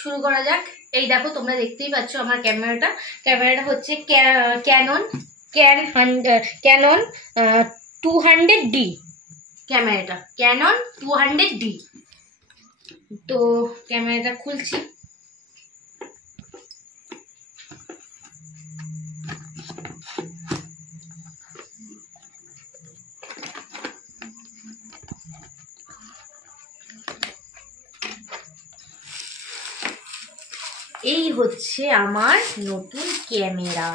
শুরু করা যাক। এই দেখো, তোমরা দেখতেই পাচ্ছ আমার ক্যামেরাটা হচ্ছে ক্যানন 200D। ক্যামেরাটা ক্যানন 200D। তো ক্যামেরাটা খুলছি। এই হচ্ছে আমার নতুন ক্যামেরা।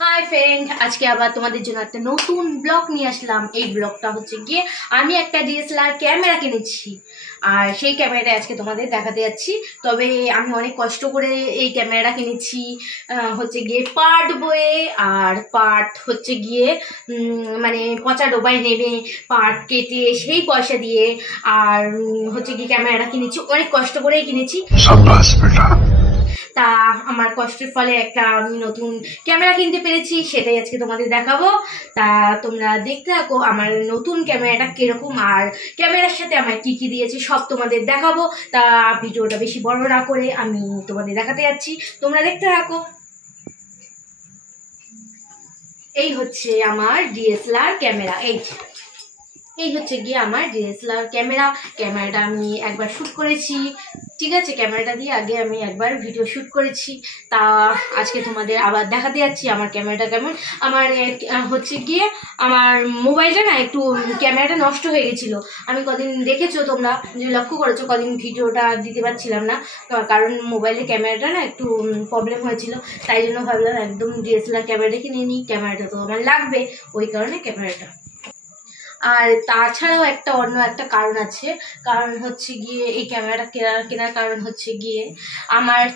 হাই ফ্রেন্ড, আজকে আবার তোমাদের জন্য একটা নতুন ব্লগ নিয়ে আসলাম। এই ব্লগটা হচ্ছে গিয়ে আমি একটা DSLR ক্যামেরা কিনেছি, আর সেই ক্যামেরাটা আজকে তোমাদের দেখাতে যাচ্ছি। তবে আমি অনেক কষ্ট করে এই ক্যামেরাটা কিনেছি, হচ্ছে গিয়ে পার্ট বয়ে, আর পার্ট হচ্ছে গিয়ে মানে পচা ডোবায় নেবে পার্ট কেটে সেই পয়সা দিয়ে, আর হচ্ছে গিয়ে ক্যামেরাটা কিনেছি, অনেক কষ্ট করেই কিনেছি। তা আমার কষ্টের ফলে একটা আমি নতুন ক্যামেরা কিনতে পেরেছি, সেটাই আজকে তোমাদের দেখাবো। তা তোমরা দেখতে থাকো আমার নতুন ক্যামেরাটা কিরকম, আর ক্যামেরার সাথে আমার কি কি দিয়েছে সব তোমাদের দেখাবো। তা ভিডিওটা বেশি বড় না করে আমি তোমাদের দেখাতে যাচ্ছি, তোমরা দেখতে থাকো। এই হচ্ছে আমার DSLR ক্যামেরা। এই হচ্ছে গিয়ে আমার DSLR ক্যামেরাটা আমি একবার শ্যুট করেছি, ঠিক আছে। ক্যামেরাটা দিয়ে আগে আমি একবার ভিডিও শ্যুট করেছি। তা আজকে তোমাদের আবার দেখাতে যাচ্ছি আমার ক্যামেরাটা কেমন। আমার হচ্ছে গিয়ে আমার মোবাইলটা না একটু ক্যামেরাটা নষ্ট হয়ে গেছিলো। আমি কদিন দেখেছো, তোমরা যে লক্ষ্য করেছো, কদিন ভিডিওটা দিতে পারছিলাম না, কারণ মোবাইলের ক্যামেরাটা না একটু প্রবলেম হয়েছিল। তাই জন্য ভাবলাম একদম DSLR ক্যামেরাটা কিনে নিই, ক্যামেরাটা তো আমার লাগবে, ওই কারণে ক্যামেরাটা। আর তাছাড়াও অন্য একটা কারণ আছে। কারণ হচ্ছে গিয়ে এই ক্যামেরাটা কেনার কারণ হচ্ছে গিয়ে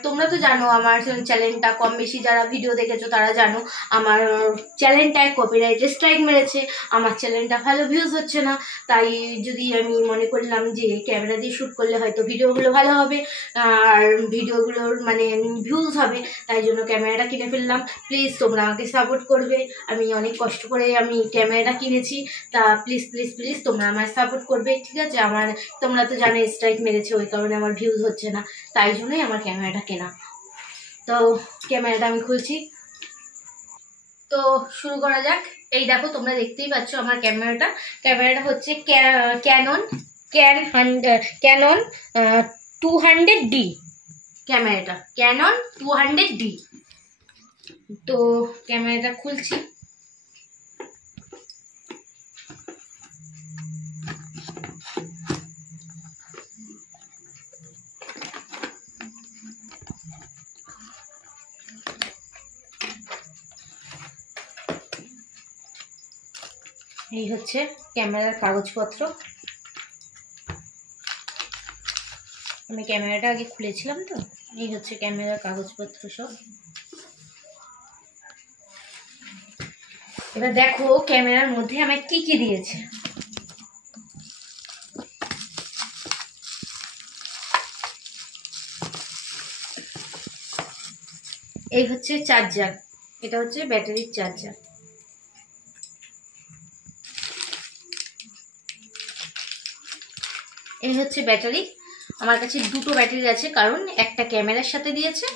তোমরা তো জানো আমার চ্যানেলটা, কম বেশি যারা ভিডিও দেখেছো তারা জানো আমার চ্যানেলটায় কপিরাইট স্ট্রাইক মেরেছে। আমার চ্যানেলটা ভালো ভিউজ হচ্ছে না, তাই যদি আমি মনে করলাম যে ক্যামেরা দিয়ে শ্যুট করলে হয়তো ভিডিওগুলো ভালো হবে, আর ভিডিওগুলোর মানে ভিউজ হবে, তাই জন্য ক্যামেরাটা কিনে ফেললাম। প্লিজ তোমরা আমাকে সাপোর্ট করবে, আমি অনেক কষ্ট করে আমি ক্যামেরাটা কিনেছি। তা প্লিজ প্লিজ প্লিজ তোমরা আমার সাপোর্ট করবে, ঠিক আছে। তোমরা তো জানো স্ট্রাইক মেরেছে, ওই কারণে আমার ভিউজ হচ্ছে না, তাই জন্যই আমার ক্যামেরাটা কেনা। তো ক্যামেরাটা আমি খুলছি। তো শুরু করা যাক। এই দেখো, তোমরা দেখতেই পাচ্ছ আমার ক্যামেরাটা হচ্ছে ক্যানন 200D। ক্যামেরাটা ক্যানন 200D। তো ক্যামেরাটা খুলছি। এই হচ্ছে ক্যামেরার কাগজপত্র। আমি ক্যামেরাটা আগে খুলেছিলাম, তো এই হচ্ছে ক্যামেরার কাগজপত্র সব। এবার দেখো ক্যামেরার মধ্যে আমার কি কি দিয়েছে। এই হচ্ছে চার্জার, এটা হচ্ছে ব্যাটারির চার্জার। এই হচ্ছে ব্যাটারি। আমার কাছে দুটো ব্যাটারি আছে, কারণ একটা ক্যামেরার সাথে দিয়েছে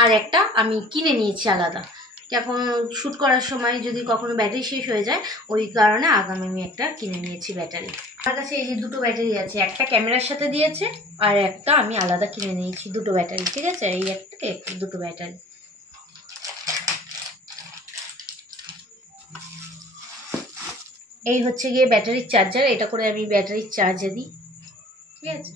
আর একটা আমি কিনে নিয়েছি আলাদা। এখন শ্যুট করার সময় যদি কখনো ব্যাটারি শেষ হয়ে যায়, ওই কারণে আগামী আমি একটা কিনে নিয়েছি ব্যাটারি। আমার কাছে এই যে দুটো ব্যাটারি আছে, একটা ক্যামেরার সাথে দিয়েছে আর একটা আমি আলাদা কিনে নিয়েছি, দুটো ব্যাটারি, ঠিক আছে। এই একটা দুটো ব্যাটারি। এই হচ্ছে গিয়ে ব্যাটারির চার্জার, এটা করে আমি ব্যাটারির চার্জে দিই, ঠিক আছে।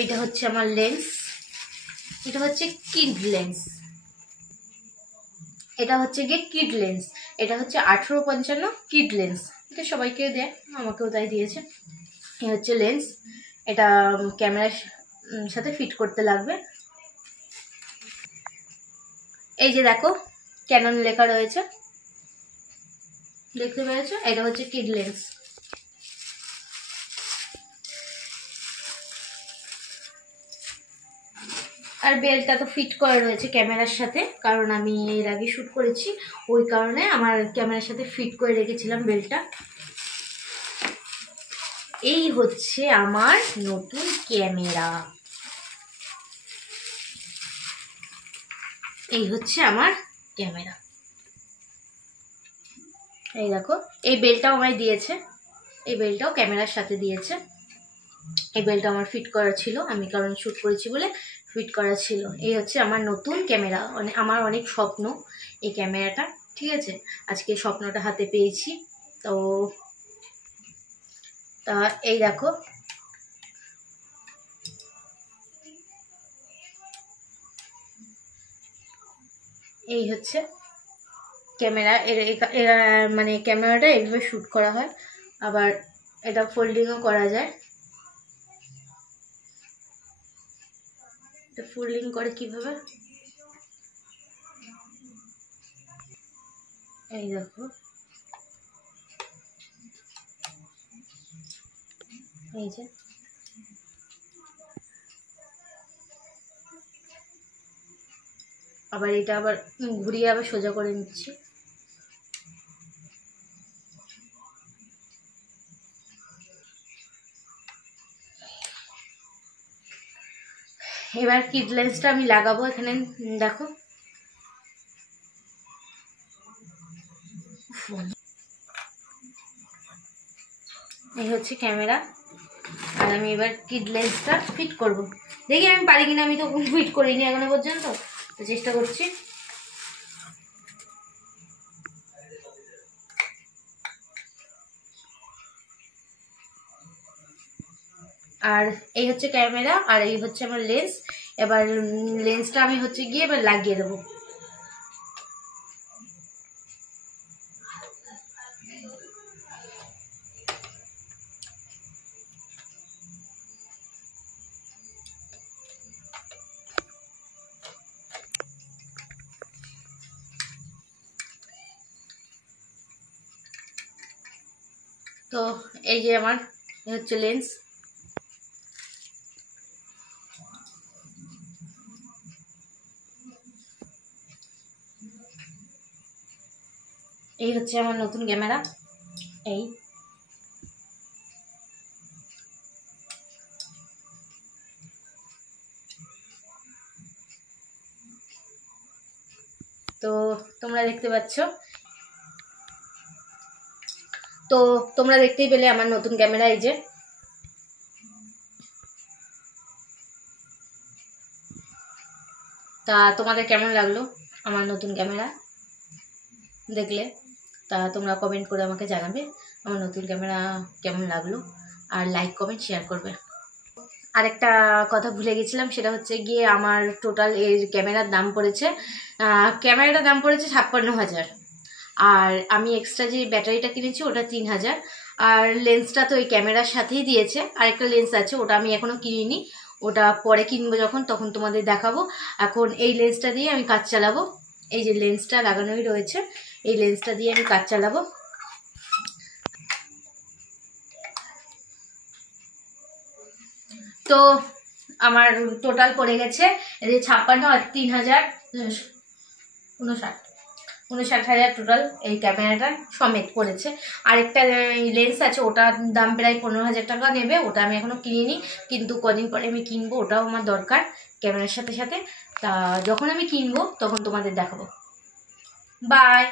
এইটা হচ্ছে আমার লেন্স, এটা হচ্ছে কিড লেন্স। এটা হচ্ছে গিয়ে কিড লেন্স, এটা হচ্ছে 1855 কিড লেন্স। এটা সবাইকে দেয়, আমাকেও তাই দিয়েছে। এই হচ্ছে লেন্স, এটা ক্যামেরার সাথে ফিট করতে লাগবে। এই যে দেখো ক্যানন লেখা রয়েছে, দেখতে পেয়েছো, এটা হচ্ছে কিড লেন্স। আর বেল্টটা তো ফিট করা রয়েছে ক্যামেরার সাথে, কারণ আমি এর আগে শ্যুট করেছি, ওই কারণে আমার ক্যামেরার সাথে ফিট করে রেখেছিলাম বেল্টটা। এই হচ্ছে আমার নতুন ক্যামেরা, এই হচ্ছে আমার ক্যামেরা। এই দেখো, এই বেল্টটাও আমায় দিয়েছে, এই বেল্টটাও ক্যামেরার সাথে দিয়েছে। এই বেল্টটা আমার ফিট করা ছিল, আমি কারণ শ্যুট করেছি বলে ফিট করা ছিল। এই হচ্ছে আমার নতুন ক্যামেরা, আমার অনেক স্বপ্ন এই ক্যামেরাটা, ঠিক আছে। আজকে স্বপ্নটা হাতে পেয়েছি। তো তা এই দেখো, এই হচ্ছে ক্যামেরা। মানে ক্যামেরাটা এইভাবে শ্যুট করা হয়, আবার এটা ফোল্ডিংও করা যায়। এটা ফোল্ডিং করে কিভাবে, এই দেখো, এই যে আবার এটা আবার ঘুরিয়ে আবার সোজা করে নিচ্ছি। এবার কিড লেন্সটা আমি লাগাবো এখানে, দেখো। এই হচ্ছে ক্যামেরা, আর আমি এবার কিড লেন্সটা ফিট করব। দেখি আমি পারি কিনা, আমি তো ফিট করিনি এখনো পর্যন্ত, তো চেষ্টা করছি। আর এই হচ্ছে ক্যামেরা, আর এই হচ্ছে আমার লেন্স। এবার লেন্সটা আমি হচ্ছে গিয়ে এবার লাগিয়ে দেবো। তো এই যে আমার হচ্ছে লেন্স। এই হচ্ছে আমার নতুন ক্যামেরা, এই। তো তোমরা দেখতে পাচ্ছ, তো তোমরা দেখতেই পেলে আমার নতুন ক্যামেরা, এই যে। তা তোমাদের কেমন লাগলো আমার নতুন ক্যামেরা দেখলে? তা তোমরা কমেন্ট করে আমাকে জানাবে আমার নতুন ক্যামেরা কেমন লাগলো, আর লাইক কমেন্ট শেয়ার করবে। আরেকটা কথা ভুলে গেছিলাম, সেটা হচ্ছে গিয়ে আমার টোটাল এর ক্যামেরার দাম পড়েছে, ক্যামেরাটার দাম পড়েছে 56,000। আর আমি এক্সট্রা যে ব্যাটারিটা কিনেছি ওটা 3,000। আর লেন্সটা তো এই ক্যামেরার সাথেই দিয়েছে, আরেকটা লেন্স আছে, ওটা আমি এখনো কিনিনি, ওটা পরে কিনবো যখন, তখন তোমাদের দেখাবো। এখন এই লেন্সটা দিয়ে আমি কাজ চালাবো, এই যে লেন্সটা লাগানোই রয়েছে, এই লেন্সটা দিয়ে আমি কাজ চালাবো। তো আমার টোটাল পড়ে গেছে এই যে 56 আর 3,000, 59,000 টোটাল এই ক্যামেরাটা সমেত পড়েছে। আরেকটা লেন্স আছে, ওটার দাম প্রায় 15,000 টাকা নেবে, ওটা আমি এখনো কিনিনি, কিন্তু কদিন পরে আমি কিনবো, ওটাও আমার দরকার ক্যামেরার সাথে সাথে। তা যখন আমি কিনবো তখন তোমাদের দেখাবো। বাই।